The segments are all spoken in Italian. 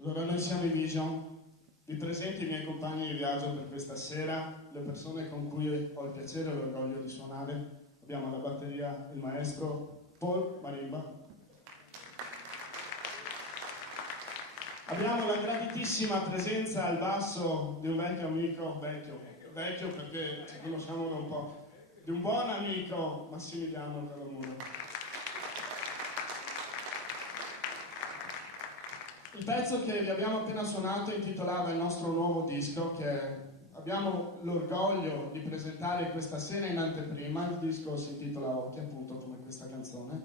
Allora noi siamo i Vision, vi presento i miei compagni di viaggio per questa sera, le persone con cui ho il piacere e l'orgoglio di suonare. Abbiamo alla batteria il maestro Paul Marimba. Abbiamo la graditissima presenza al basso di un vecchio amico, vecchio perché ci conosciamo da un po', di un buon amico, Massimiliano Calamuro. Il pezzo che vi abbiamo appena suonato intitolava il nostro nuovo disco, che abbiamo l'orgoglio di presentare questa sera in anteprima. Il disco si intitola Occhi, appunto come questa canzone,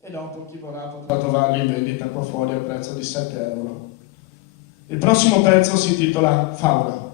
e dopo chi vorrà potrà trovarlo in vendita qua fuori a prezzo di 7 euro. Il prossimo pezzo si intitola Faula.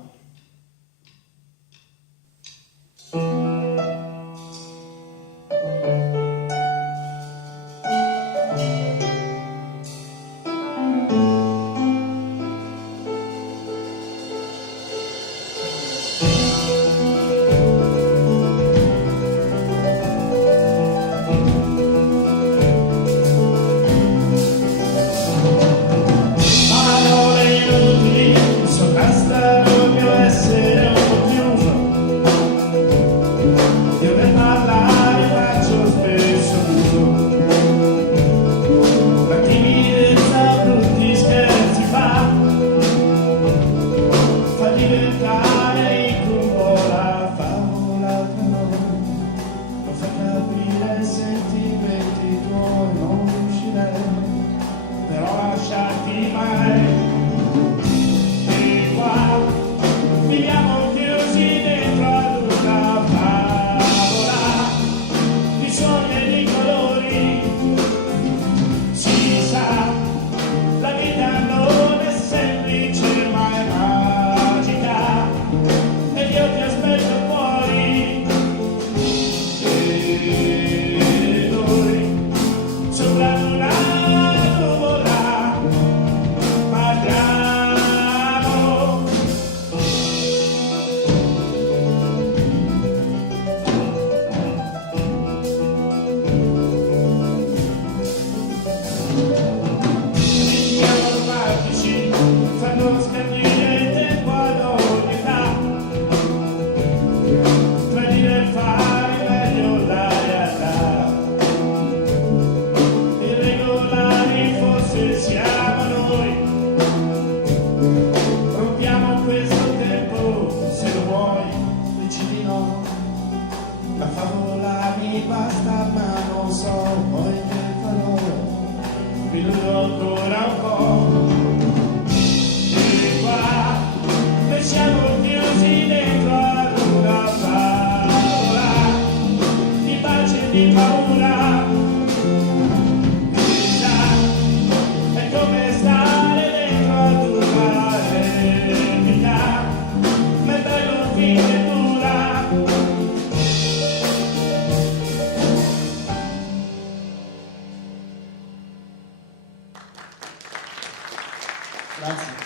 La favola mi basta ma non so poi che farò, mi illudo ancora un po'. E qua noi siamo chiusi dentro ad una favola di pace e di paura. Chissà, è come stare dentro ad una eredità, ma è bello finché dura. Grazie.